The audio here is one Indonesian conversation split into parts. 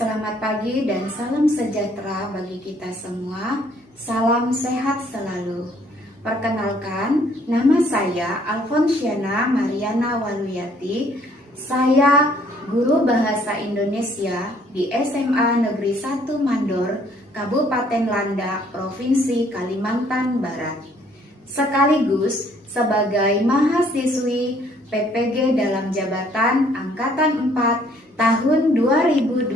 Selamat pagi dan salam sejahtera bagi kita semua. Salam sehat selalu. Perkenalkan, nama saya Alfonsiana Mariana Waluyati. Saya guru Bahasa Indonesia di SMA Negeri 1 Mandor, Kabupaten Landak, Provinsi Kalimantan Barat. Sekaligus sebagai mahasiswi PPG dalam jabatan Angkatan 4 tahun 2021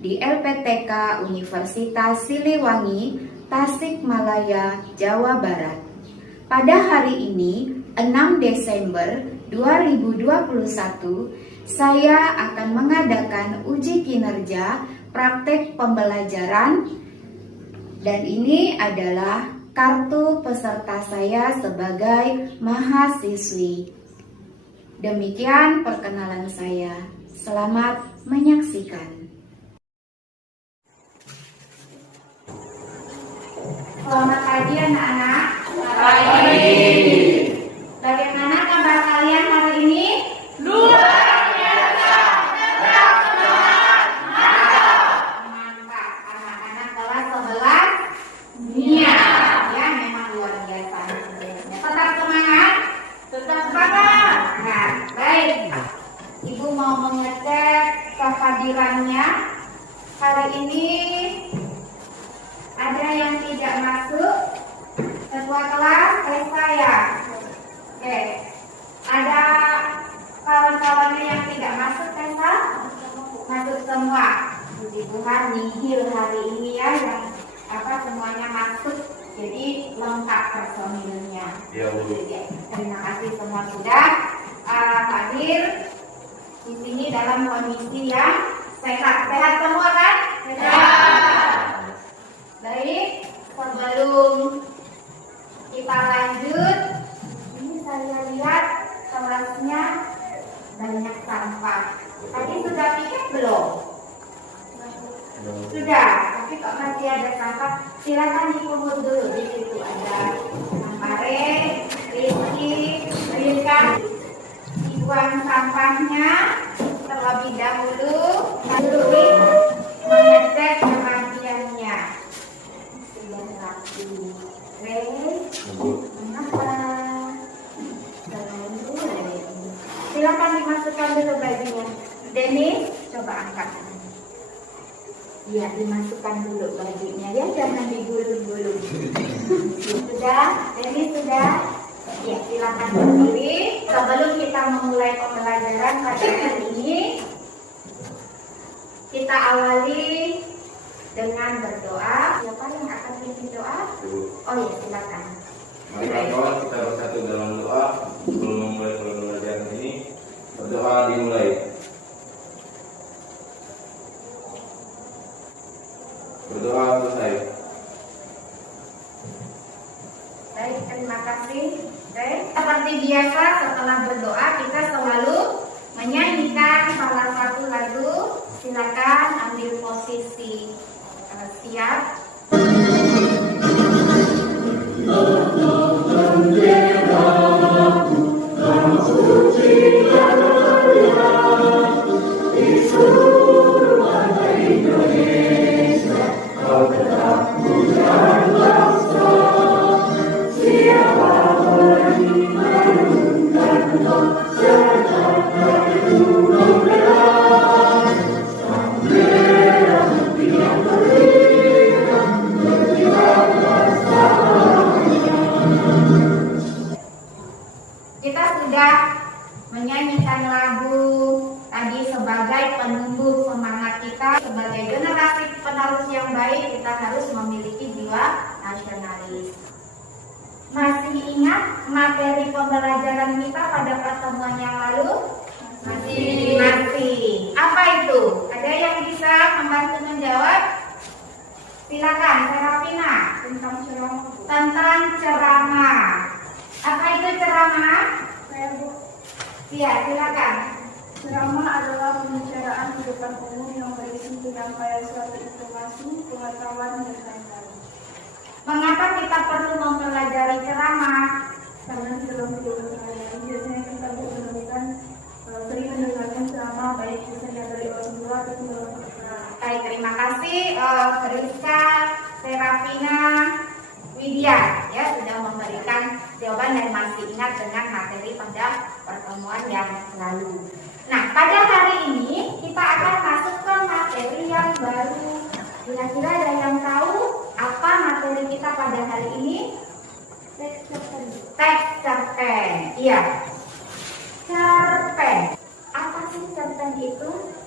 di LPTK Universitas Siliwangi, Tasikmalaya, Jawa Barat. Pada hari ini, 6 Desember 2021, saya akan mengadakan uji kinerja praktek pembelajaran dan ini adalah kartu peserta saya sebagai mahasiswi. Demikian perkenalan saya. Selamat menyaksikan. Selamat pagi anak-anak. Pagi. Bagaimana kabar kalian hari ini? Luar biasa. Mantap. Anak-anak kelas 11 Nia. Ya, memang luar biasa. Tetap semangat. Tetap semangat. Nah, baik. Ibu mau mengecek kehadirannya. Hari ini ada yang tidak masuk. Ketua kelas saya. Oke. Ada kawan-kawannya yang tidak masuk, Tessa? Masuk semua. Puji Tuhan, nihil hari ini ya, yang semuanya masuk. Jadi lengkap personilnya. Ya, Bu. Terima kasih semua sudah hadir di sini dalam kondisi yang sehat. Sehat semua kan? Sehat. Baik, sebelum kita lanjut, ini saya lihat kelasnya banyak sampah. Tadi sudah piket belum? Sudah, tapi kok masih ada sampah? Silakan dipungut dulu. Di situ ada Mare, Rizky, Rika. Dibuang sampahnya terlebih dahulu. Lalu mengecek kerapiannya. Sudah rapi. Oke. Kenapa? Silakan dimasukkan dulu bajunya. Denis, coba angkat. Ya, dimasukkan dulu bajunya ya, jangan digulung-gulung. Sudah, Denis sudah. Ya, silakan berdiri. Sebelum kita memulai pembelajaran pada hari ini, kita awali dengan berdoa. Siapa yang akan pimpin doa? Oh ya, silakan. Mari kawan kita bersatu dalam doa sebelum memulai pembelajaran ini. Berdoa dimulai. Berdoa selesai. Baik, terima kasih. Baik, seperti biasa setelah berdoa kita selalu menyanyikan salah satu lagu. Silakan ambil posisi siap. Kita sudah menyanyikan lagu tadi sebagai penumbuh semangat kita. Sebagai generasi penerus yang baik, kita harus memiliki jiwa nasionalis. Masih ingat materi pembelajaran kita pada pertemuan yang lalu? Masih. Apa itu? Ada yang bisa membantu menjawab? Silakan, Serafina. Tentang ceramah. Apa itu ceramah? Iya, silakan. Ceramah adalah pembicaraan di depan umum yang berisi penyampaian suatu informasi, pengetahuan, dan lain-lain. Mengapa kita perlu mempelajari ceramah? Karena dalam hidup sehari-hari biasanya kita menemukan sering mendengarkan ceramah baik misalnya dari orang tua atau ingat dengan materi pada pertemuan yang lalu. Nah, pada hari ini kita akan masuk ke materi yang baru. Kira-kira ada yang tahu apa materi kita pada hari ini? Teks cerpen. Iya. Cerpen. Apa sih cerpen itu?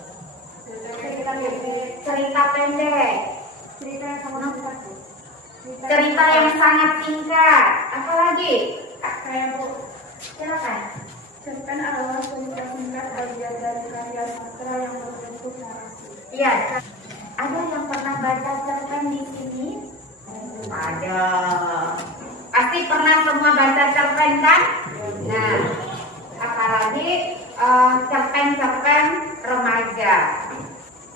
Cerita pendek. Cerita yang sangat singkat. Apa lagi? Kayak Bu. Silakan. Cerpen adalah cerita singkat bagian dari karya sastra yang berbentuk narasi. Iya. Ada yang pernah baca cerpen di sini? Ada. Pasti pernah semua baca cerpen kan? Nah, apalagi cerpen-cerpen remaja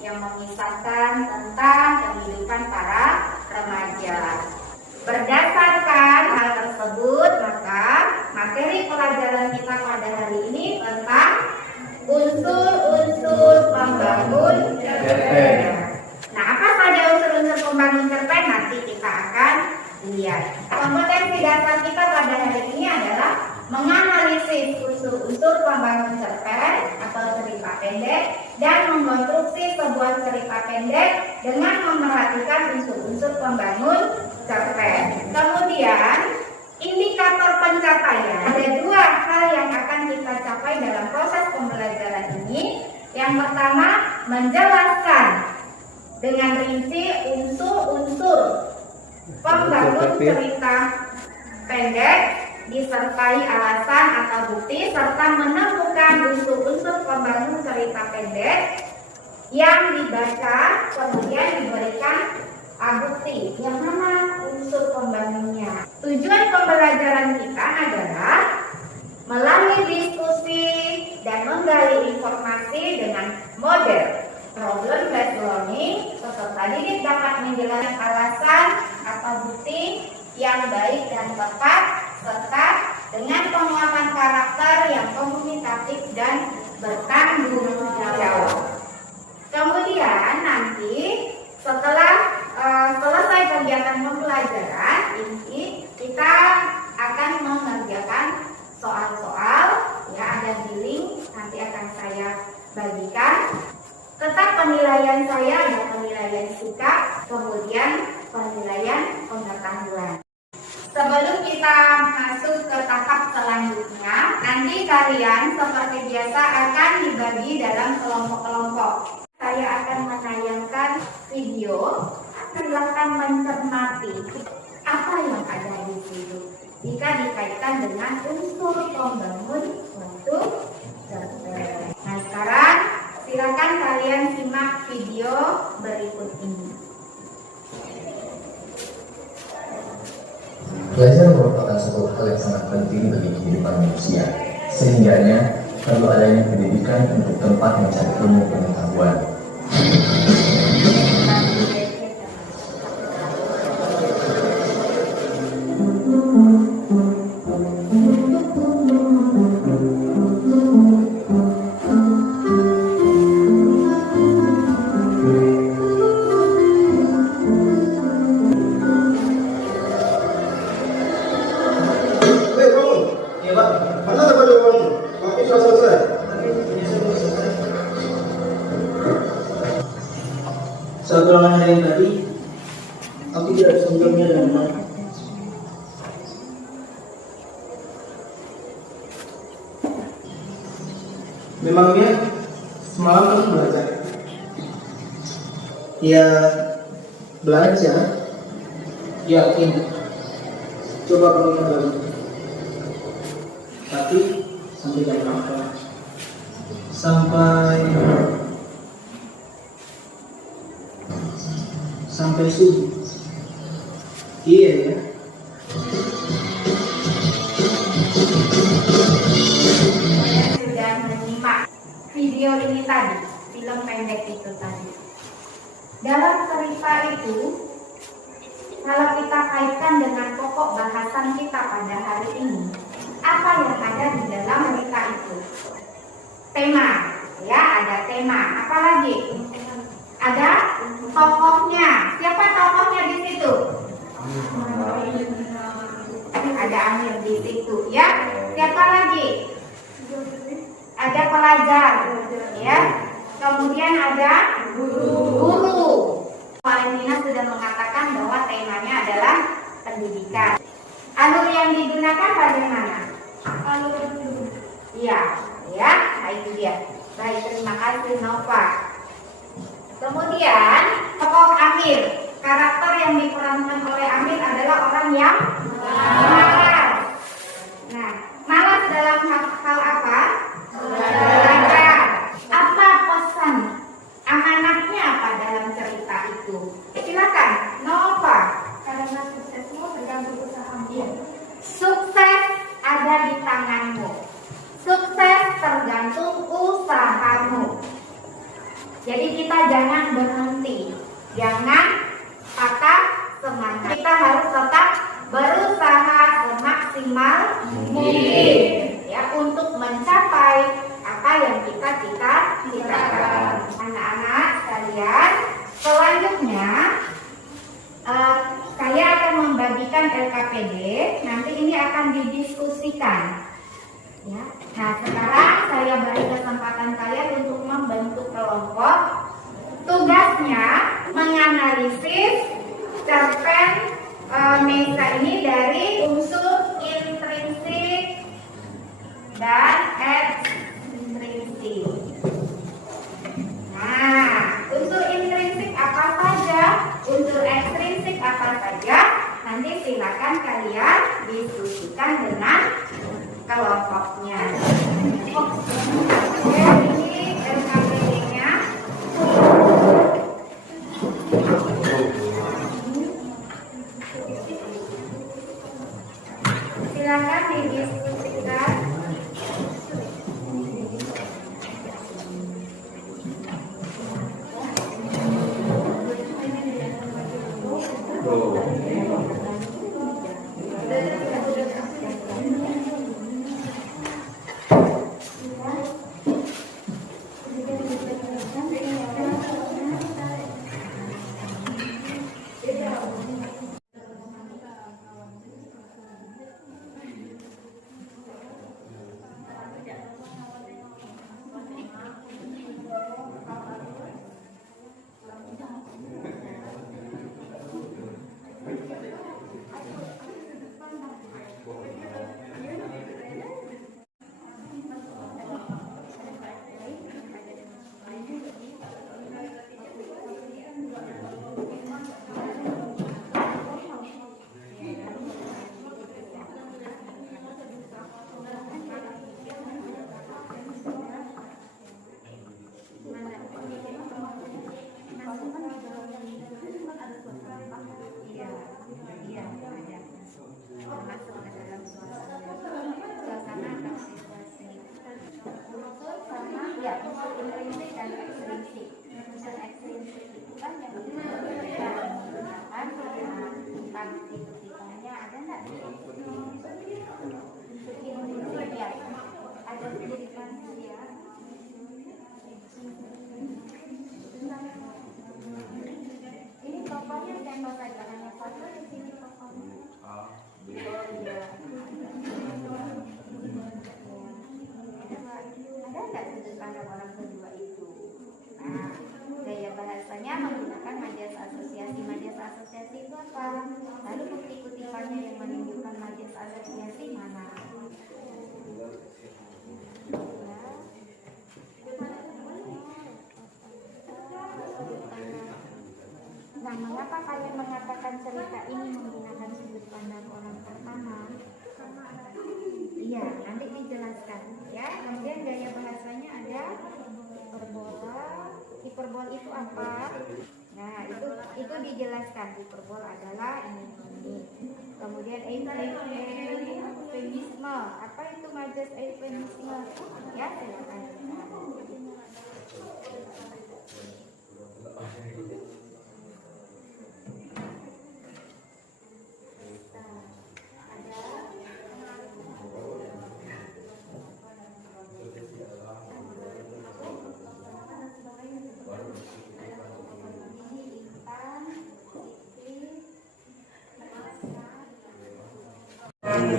yang mengisahkan tentang kehidupan para remaja. Berdasarkan hal tersebut, maka materi pelajaran kita pada hari ini tentang unsur-unsur pembangun cerpen. Nah, apa saja unsur-unsur pembangun cerpen nanti kita akan lihat. Kompetensi dasar kita pada hari ini adalah menganalisis unsur-unsur pembangun cerpen atau cerita pendek dan mengkonstruksi sebuah cerita pendek dengan memerhatikan unsur-unsur pembangun cerpen. Kemudian, indikator pencapaian. Ada dua hal yang akan kita capai dalam proses pembelajaran ini. Yang pertama, menjelaskan dengan rinci unsur-unsur pembangun cerita pendek disertai alasan atau bukti serta menemukan unsur-unsur pembangun cerita pendek yang dibaca kemudian diberikan bukti yang mana unsur pembangunnya. Tujuan pembelajaran kita adalah melalui diskusi dan menggali informasi dengan model problem based learning, peserta didik dapat menjelaskan alasan atau bukti yang baik dan tepat serta dengan penguatan karakter yang komunikatif dan bertanggung jawab. Kemudian nanti setelah selesai kegiatan pembelajaran ini kita akan mengerjakan soal-soal, ya ada di link nanti akan saya bagikan. Tetap penilaian saya ada penilaian sikap, kemudian penilaian pengetahuan. Sebelum kita masuk ke tahap selanjutnya, nanti kalian seperti biasa akan dibagi dalam kelompok-kelompok. Saya akan menayangkan video, silakan mencermati apa yang ada di situ. Jika dikaitkan dengan unsur pembangun suatu cerpen. Nah, sekarang silakan kalian simak video berikut ini. Belajar merupakan suatu hal yang sangat penting bagi kehidupan manusia, sehingganya perlu adanya pendidikan untuk tempat mencari ilmu pengetahuan. Saat ulangan hari yang tadi, aku tidak bisa menjawabnya dengan benar. Memangnya semalam kamu belajar? Ya, belajar. Yakin. Coba kamu ingat lagi. Tapi sampai jam berapa? Sampai subuh. Iya ya. Sudah menyimak video ini tadi, film pendek itu tadi. Dalam cerita itu, kalau kita kaitkan dengan pokok bahasan kita pada hari ini, apa yang ada di dalam cerita itu? Tema, ya ada tema. Apa lagi? Ada tokohnya. Siapa tokohnya di situ? Ada Amir di situ, ya. pelajar, ya. Kemudian ada guru. Valentina sudah mengatakan bahwa temanya adalah pendidikan. Alur yang digunakan bagaimana? Alur guru. Iya, ya. Nah itu dia. Baik, terima kasih Nova. Kemudian tokoh Amir. Karakter yang diperankan oleh Amir adalah orang yang malas. Nah, malas dalam hal apa? Belajar. Apa pesan amanatnya apa dalam cerita itu? Silakan, Nova. Karena suksesmu tergantung usahamu. Sukses ada di tanganmu. Sukses tergantung usahamu. Jadi kita jangan berhenti, jangan patah semangat. Kita harus tetap berusaha semaksimal mungkin ya untuk mencapai apa yang kita cita-citakan. Anak-anak sekalian, selanjutnya saya akan membagikan LKPD. Nanti ini akan didiskusikan. Ya. Nah, sekarang saya beri kesempatan kalian untuk membentuk kelompok. Tugasnya menganalisis cerpen Mesa ini dari unsur intrinsik dan ekstrinsik. Nah, unsur intrinsik apa saja, unsur ekstrinsik apa saja, nanti silakan kalian diskusikan dengan kelompoknya. Oke, ini LKPD-nya. Silakan didiskusikan. Ini tokohnya siapa saja? Hanya satu di sini tokohnya. Ada nggak sudut pandang orang kedua itu? Nah, gaya bahasanya menggunakan majas asosiasi. Majas asosiasi itu apa? Lalu bukti kutipannya yang menunjukkan majas asosiasi mana? Nah, mengapa kalian mengatakan cerita ini menggunakan sudut pandang orang pertama? Iya, nanti dijelaskan ya. Kemudian gaya bahasanya ada hiperbola. Hiperbol itu apa? Nah, itu dijelaskan. Hiperbol adalah ini. Kemudian eufemisme. Apa itu majas eufemisme? Ya, silakan.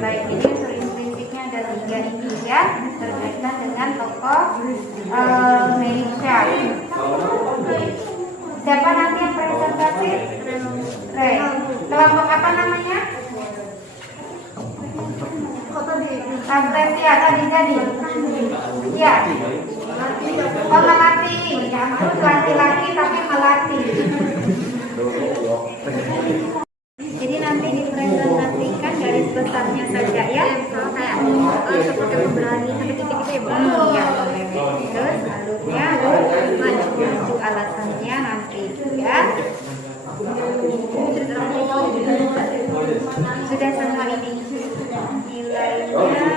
Baik, ini prinsipnya ada 3 ini ya, berkaitan dengan tokoh kelompok Indonesia. Siapa nanti yang presentasi? Ray. Kelompok apa namanya? Abresia tadi jadi. Ya. Oh, melati. Ya, laki-laki tapi melati. Jadi nanti dipresentasikan garis besarnya saja ya. Kayak seperti memberani sampai titik itu ya, Bu. Ya, terus alurnya maju alasannya nanti ya. Sudah semua ini nilainya.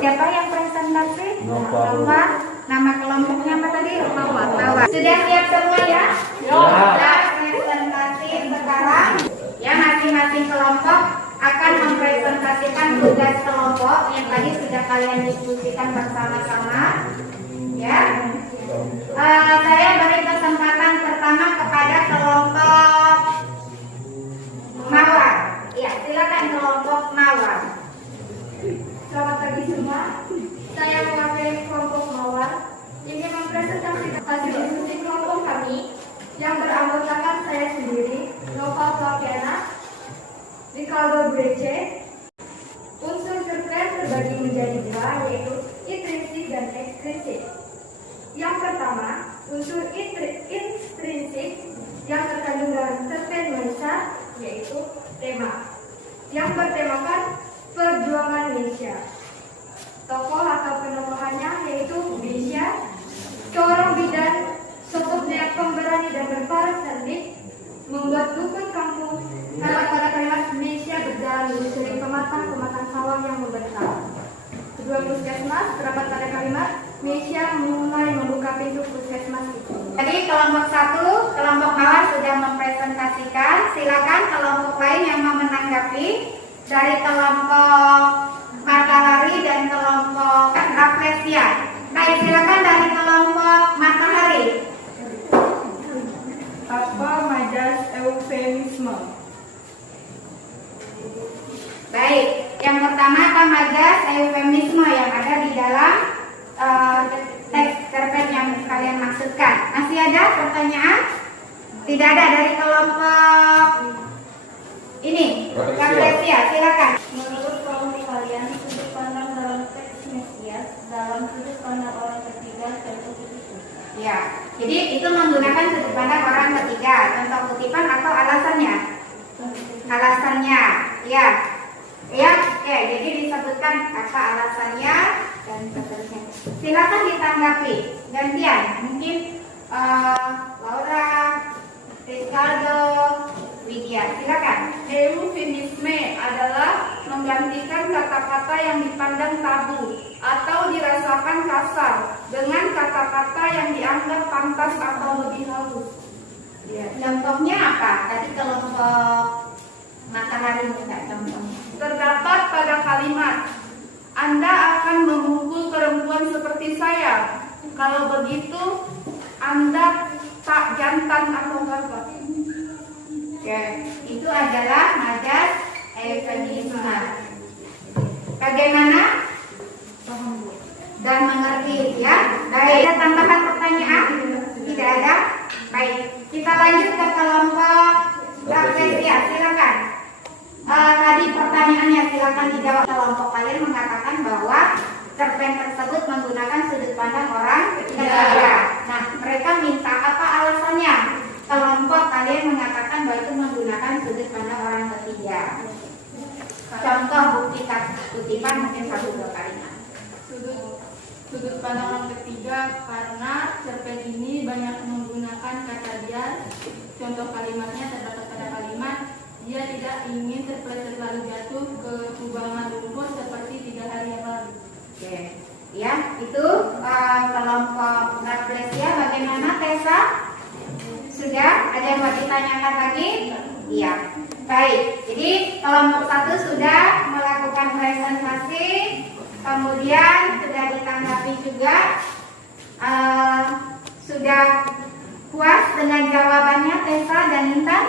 Siapa yang presentasi? Nova. Nama kelompoknya apa tadi? Nova. Sudah siap semua ya? Sudah presentasi sekarang. Ya, masing-masing kelompok akan mempresentasikan tugas kelompok yang tadi sudah kalian diskusikan bersama-sama. Ya. Saya beri kesempatan pertama kepada kelompok Mawar. Ya, silakan kelompok Mawar. Selamat pagi semua. Saya mewakili kelompok Mawar ingin mempresentasikan hasil diskusi kelompok kami yang beranggotakan saya sendiri, Nova Flaviana, Ricardo Brece. Unsur cerpen terbagi menjadi dua, yaitu intrinsik dan ekstrinsik. Yang pertama, unsur intrinsik yang terkandung dalam cerpen Indonesia, yaitu tema yang bertemakan perjuangan Indonesia. Tokoh atau penokohannya yaitu Indonesia, seorang bidan, sosoknya pemberani dan berparas cerdik, membuat dukun kampung. Kalau pada kalimat Indonesia berjalan menyusuri pematang sawah yang membentang. Kedua puskesmas terdapat pada kalimat Indonesia mulai membuka pintu puskesmas itu. Jadi kelompok 1, kelompok Mawar sudah mempresentasikan. Silakan kelompok lain yang mau menanggapi dari kelompok Matahari dan kelompok Rafflesia. Baik, silakan dari kelompok Matahari. Apa majas eufemisme? Baik, yang pertama apa majas eufemisme yang ada di dalam teks cerpen yang kalian maksudkan. Masih ada pertanyaan? Tidak ada dari kelompok ini. Rafflesia, silakan. Menurut kelompok kalian, sudut pandang dalam teks Mesias dalam sudut pandang orang ketiga contoh kutipan. Ya, jadi itu menggunakan sudut pandang orang ketiga. Contoh kutipan atau alasannya? Alasannya, ya. Ya, oke. Jadi disebutkan apa alasannya dan seterusnya. Silakan ditanggapi. Gantian, mungkin Laura, Ricardo, Widya. Silakan. Eufemisme adalah menggantikan kata-kata yang dipandang tabu atau dirasakan kasar dengan kata-kata yang dianggap pantas atau lebih halus. Ya, contohnya apa? Tadi kelompok Matahari minta contohnya. Terdapat pada kalimat, Anda akan memukul perempuan seperti saya. Kalau begitu, Anda tak jantan atau gagah. Oke, itu adalah majas eufemisme. Bagaimana? Dan mengerti ya. Baik, ada tambahan pertanyaan? Tidak ada? Baik, kita lanjut ke kelompok Rafflesia. Silakan. Tadi pertanyaannya silakan dijawab. Kelompok kalian mengatakan bahwa cerpen tersebut menggunakan sudut pandang orang ketiga. Nah, mereka minta apa alasannya? Kelompok kalian mengatakan bahwa itu menggunakan sudut pandang orang ketiga. Contoh bukti kutipan mungkin 1-2 kalimat. Sudut pandang orang ketiga karena cerpen ini banyak menggunakan kata dia. Contoh kalimatnya terdapat pada kalimat, dia tidak ingin terpeleset lalu jatuh ke kubangan lumpur seperti 3 hari yang lalu. Oke, ya itu kelompok Rafflesia. Bagaimana Tessa? Sudah? Ada yang mau ditanyakan lagi? Iya. Baik, jadi kelompok 1 sudah melakukan presentasi, kemudian sudah ditanggapi juga. Sudah puas dengan jawabannya Tessa dan Intan?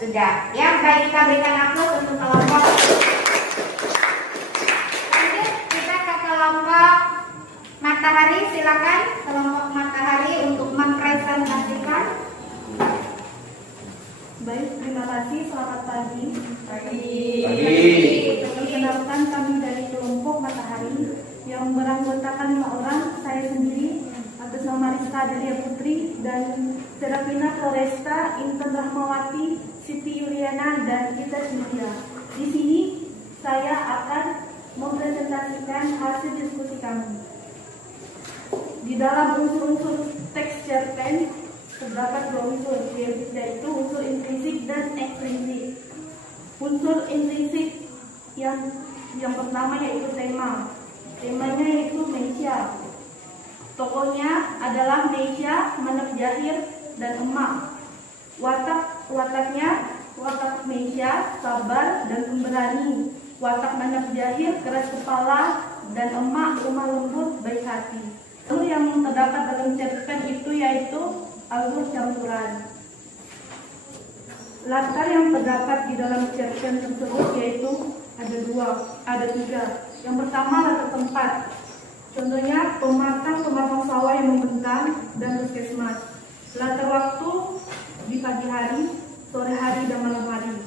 Sudah. Ya, baik, kita berikan aplaus untuk kelompok. Lanjut kita ke kelompok Matahari, silakan kelompok Matahari untuk mempresentasikan. Baik, terima kasih. Selamat pagi. Pagi. Perkenalkan, kami dari kelompok Matahari yang beranggotakan 5 orang. Saya sendiri atas nama Rizka Adelia Putri dan Serafina Floresta, Intan Rahmawati, Siti Yuliana, dan Gita Cynthia. Di sini saya akan mempresentasikan hasil diskusi kami. Di dalam unsur-unsur teks cerpen terdapat 2 unsur, yaitu unsur intrinsik dan ekstrinsik. Unsur intrinsik yang pertama yaitu tema. Temanya yaitu Meisya. Tokohnya adalah Meisya, Manap Jahir, dan emak. Wataknya watak Meisya sabar dan pemberani. Watak Manap Jahir keras kepala, dan emak lemah lembut baik hati. Alur yang terdapat dalam cerpen itu yaitu alur campuran. Latar yang terdapat di dalam cerpen tersebut yaitu ada 3. Yang pertama latar tempat. Contohnya pematang sawah yang membentang dan puskesmas. Latar waktu di pagi hari, sore hari, dan malam hari.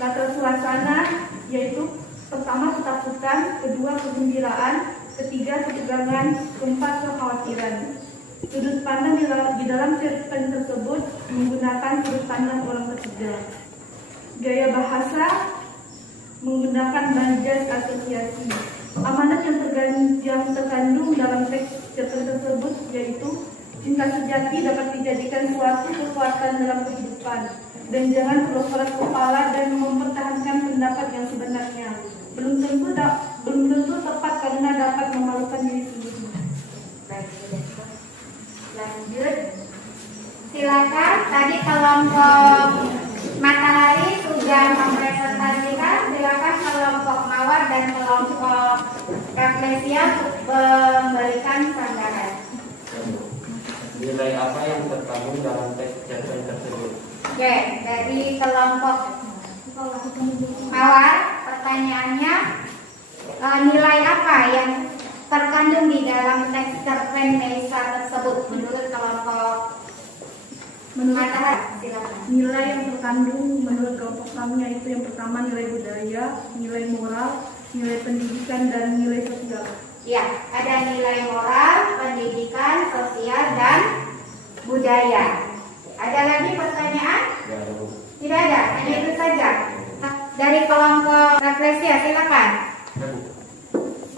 Latar suasana yaitu pertama ketakutan, kedua kegembiraan, ketiga ketegangan, keempat kekhawatiran. Sudut pandang di dalam cerpen tersebut menggunakan sudut pandang orang ketiga. Gaya bahasa menggunakan majas asosiasi. Amanat yang terkandung dalam teks cerpen tersebut yaitu cinta sejati dapat dijadikan suatu kekuatan dalam kehidupan, dan jangan perlu keras kepala dan mempertahankan pendapat yang sebenarnya. Belum tentu tepat karena dapat memalukan diri sendiri. Baik, lanjut. Silakan, tadi kelompok Matahari sudah mempresentasikan. Silakan kelompok Mawar dan kelompok Rafflesia memberikan sandaran. Nilai apa yang terkandung dalam teks cerpen tersebut? Oke, dari kelompok Mawar, pertanyaannya nilai apa yang terkandung di dalam teks cerpen Meisya tersebut menurut kelompok Matahari? Silakan. Nilai yang terkandung menurut kelompok kami yaitu yang pertama nilai budaya, nilai moral, nilai pendidikan, dan nilai sosial. Ya, ada nilai moral, pendidikan, sosial, dan budaya. Ada lagi pertanyaan? Tidak ada, hanya itu saja. Dari kelompok Rafflesia, silakan.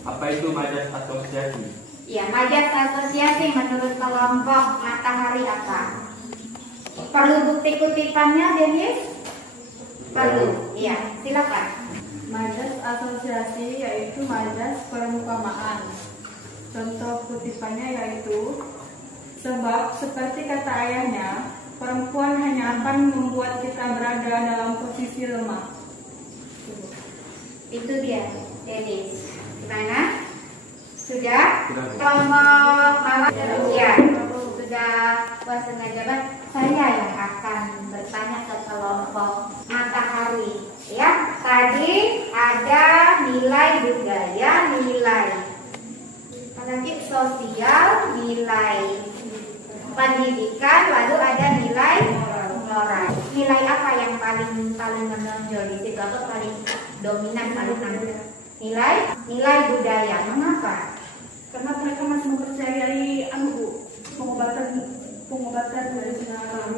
Apa itu majas asosiasi? Ya, majas asosiasi menurut kelompok Matahari apa? Perlu bukti kutipannya, Denis? Perlu. Iya, silakan. Majas asosiasi yaitu majas perumpamaan. Contoh kutipannya yaitu, sebab seperti kata ayahnya, perempuan hanya akan membuat kita berada dalam posisi lemah. Itu dia, Denis. Gimana? Sudah? Sudah. Kelompok Mawar? Ya, sudah puasa jabat. Saya yang akan bertanya ke kelompok Matahari. Ya, tadi ada nilai budaya, nilai sosial, nilai pendidikan, lalu ada nilai moral. Nilai apa yang paling menonjol di situ atau paling dominan, paling ada? Nilai budaya. Mengapa? Karena mereka masih mempercayai pengobatan tradisional.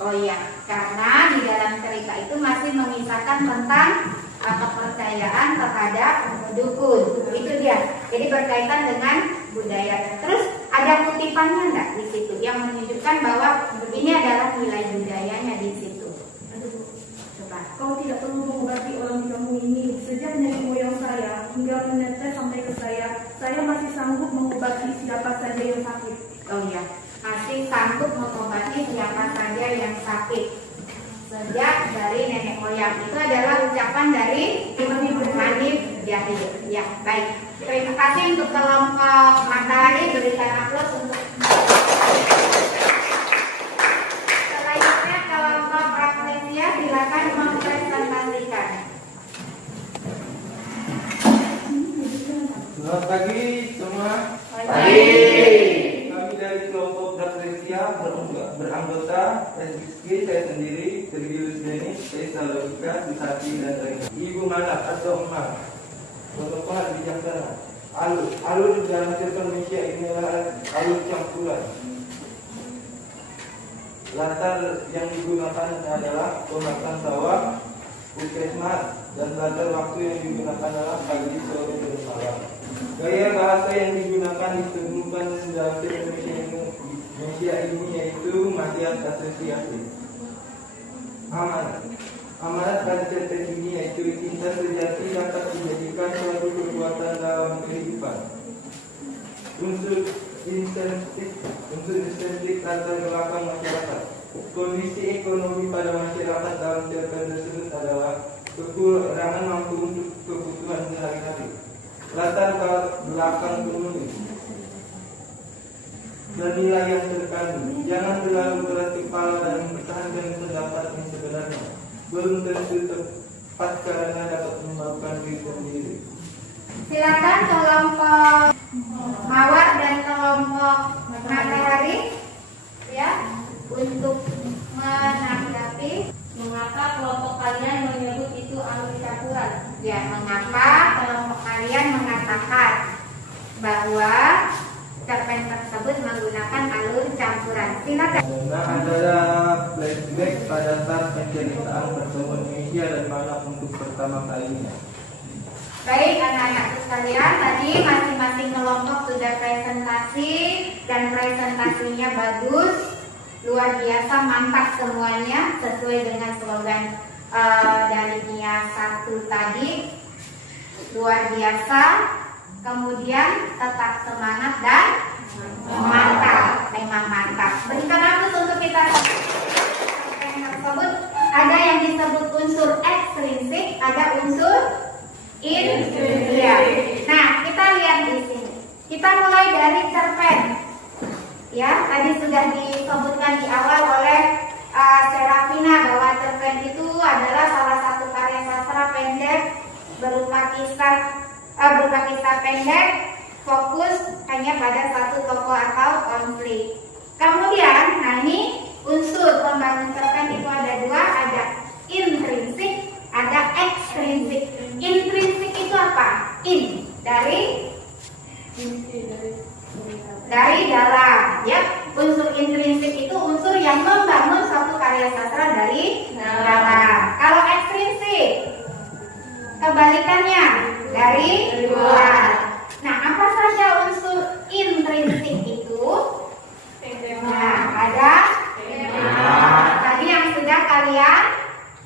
Oh iya, karena di dalam cerita itu masih mengisahkan tentang kepercayaan terhadap dukun. Itu dia. Jadi berkaitan dengan budaya. Terus ada kutipannya enggak di situ yang menunjukkan bahwa ini adalah nilai budayanya di situ? Coba. Kau tidak perlu mengobati orang di kampung ini. Sejak nenek moyang saya hingga menetes sampai ke saya masih sanggup mengobati siapa saja yang sakit. Oh iya, masih sanggup mengobati siapa saja yang sakit. Sejak dari nenek moyang. Itu adalah ucapan dari Manip Jahir. Ya, baik. Terima kasih untuk kelompok Matahari. Berikan aplaus untuk. Selanjutnya kelompok Rafflesia, silakan mempresentasikan. Selamat pagi semua. Pagi. desa logika, Susati, dan lain. Ibu mana atau emak, bertempat bijaksana. Alur dalam cerpen Indonesia inilah alur campuran. Latar yang digunakan adalah pematang sawah, puskesmas, dan latar waktu yang digunakan adalah pagi, sore, dan malam. Gaya bahasa yang digunakan ditemukan dalam cerpen Indonesia ini yaitu makian asosiasi. Amanat pada cerpen ini yaitu cinta sejati dapat dijadikan suatu perbuatan dalam kehidupan. Unsur insentif latar belakang masyarakat. Kondisi ekonomi pada masyarakat dalam cerpen tersebut adalah kekurangan mampu untuk kebutuhan sehari-hari. Latar belakang penulis dan nilai yang terkandung. Jangan terlalu keras kepala dan mempertahankan pendapat yang sebenarnya. Belum tentu tepat karena dapat memalukan diri sendiri. Silakan kelompok Mawar dan kelompok Matahari ya untuk menanggapi Mengapa kelompok kalian menyebut itu alur campuran? ya mengapa kelompok kalian mengatakan bahwa cerpen tersebut menggunakan alur campuran. Silakan. Karena ada flashback pada saat penceritaan bertemu Indonesia dan mana untuk pertama kalinya. Baik anak-anakku sekalian, tadi masing-masing kelompok sudah presentasi dan presentasinya bagus, luar biasa, mantap semuanya sesuai dengan slogan dari Nia 1 tadi, luar biasa. Kemudian tetap semangat dan mantap, memang mantap. Berikan aku untuk kita yang tersebut ada yang disebut unsur ekstrinsik, ada unsur intrinsik. Nah, kita lihat di sini. Kita mulai dari cerpen. Ya, tadi sudah disebutkan di awal oleh Serafina bahwa cerpen itu adalah salah satu karya sastra pendek berupa kisah pendek, fokus hanya pada satu tokoh atau konflik. Kemudian, nah ini unsur pembangun cerpen itu ada dua, ada intrinsik, ada ekstrinsik. Intrinsik itu apa? In dari dalam, ya. Unsur intrinsik itu unsur yang membangun suatu karya sastra dari dalam. Kalau ekstrinsik, kebalikannya dari luar. Nah, apa saja unsur intrinsik itu? Nah, ada tadi yang sudah kalian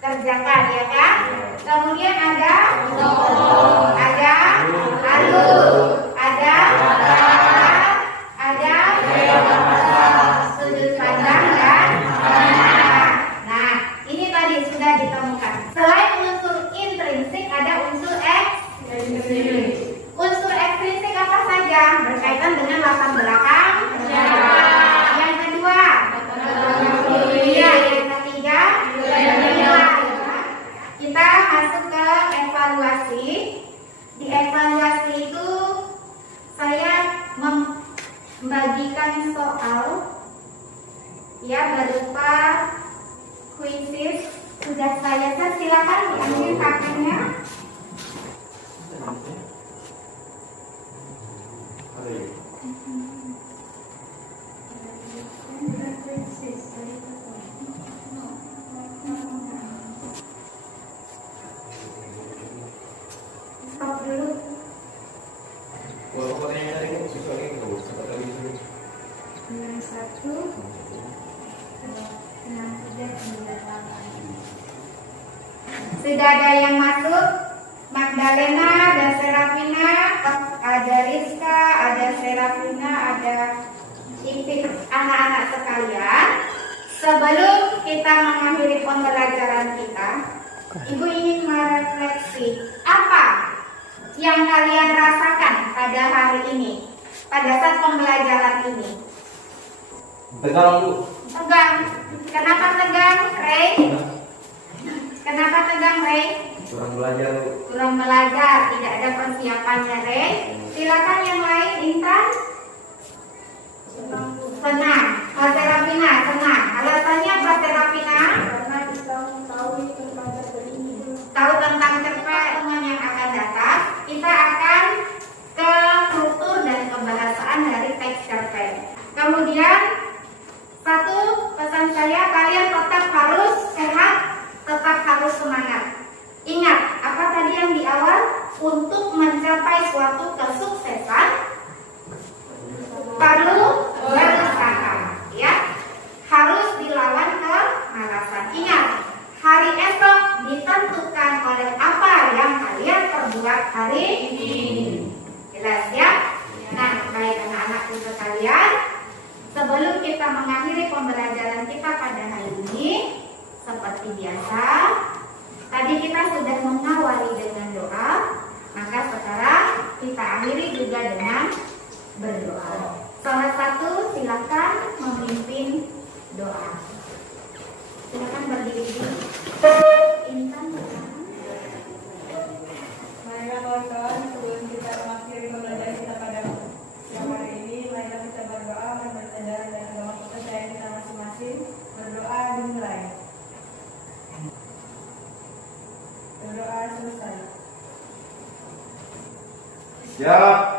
kerjakan, ya kan? Kemudian ada alur, ada sudut pandang dan nah, ini tadi sudah ditemukan. Selain unsur intrinsik ada unsur ekstrinsik. Unsur ekstrinsik apa saja? Berkaitan dengan latar belakang. Yang kedua, yang ketiga, kita masuk ke evaluasi. Di evaluasi itu saya membagikan soal ya berupa kuisis. Sudah saya tes, silakan diambil pakennya. Stop dulu. Sudah ada yang masuk? Magdalena, ada Serafina, ada Rizka, ada Serafina, ada Ipik. Anak-anak sekalian, sebelum kita mengakhiri pembelajaran kita, Ibu ingin merefleksi apa yang kalian rasakan pada hari ini, pada saat pembelajaran ini. Tegang, Bu. Tegang. Kenapa tegang, Ray? Kenapa tegang, Ray? Kurang belajar, Bu. Kurang belajar, tidak ada persiapannya, Ray. Silakan yang lain, Intan. Senang. Pak Serafina, senang. Alasannya Pak Serafina? Karena kita mengetahui tentang mencapai suatu kesuksesan perlu berusaha, ya. Harus dilawan kemalasan. Ingat, hari esok ditentukan oleh apa yang kalian perbuat hari ini. Jelas ya? Nah, baik anak-anakku sekalian, sebelum kita mengakhiri pembelajaran kita pada hari ini, seperti biasa, tadi kita sudah mengawali dengan doa, maka sekarang kita akhiri juga dengan berdoa. Salah satu silakan memimpin doa. Silakan berdiri. Intan. Marilah kawan-kawan, sebelum kita mengakhiri pembelajaran kita pada siang hari ini, marilah kita berdoa menurut ajaran dan agama kepercayaan kita masing-masing. Berdoa dimulai. Berdoa selesai. Siap.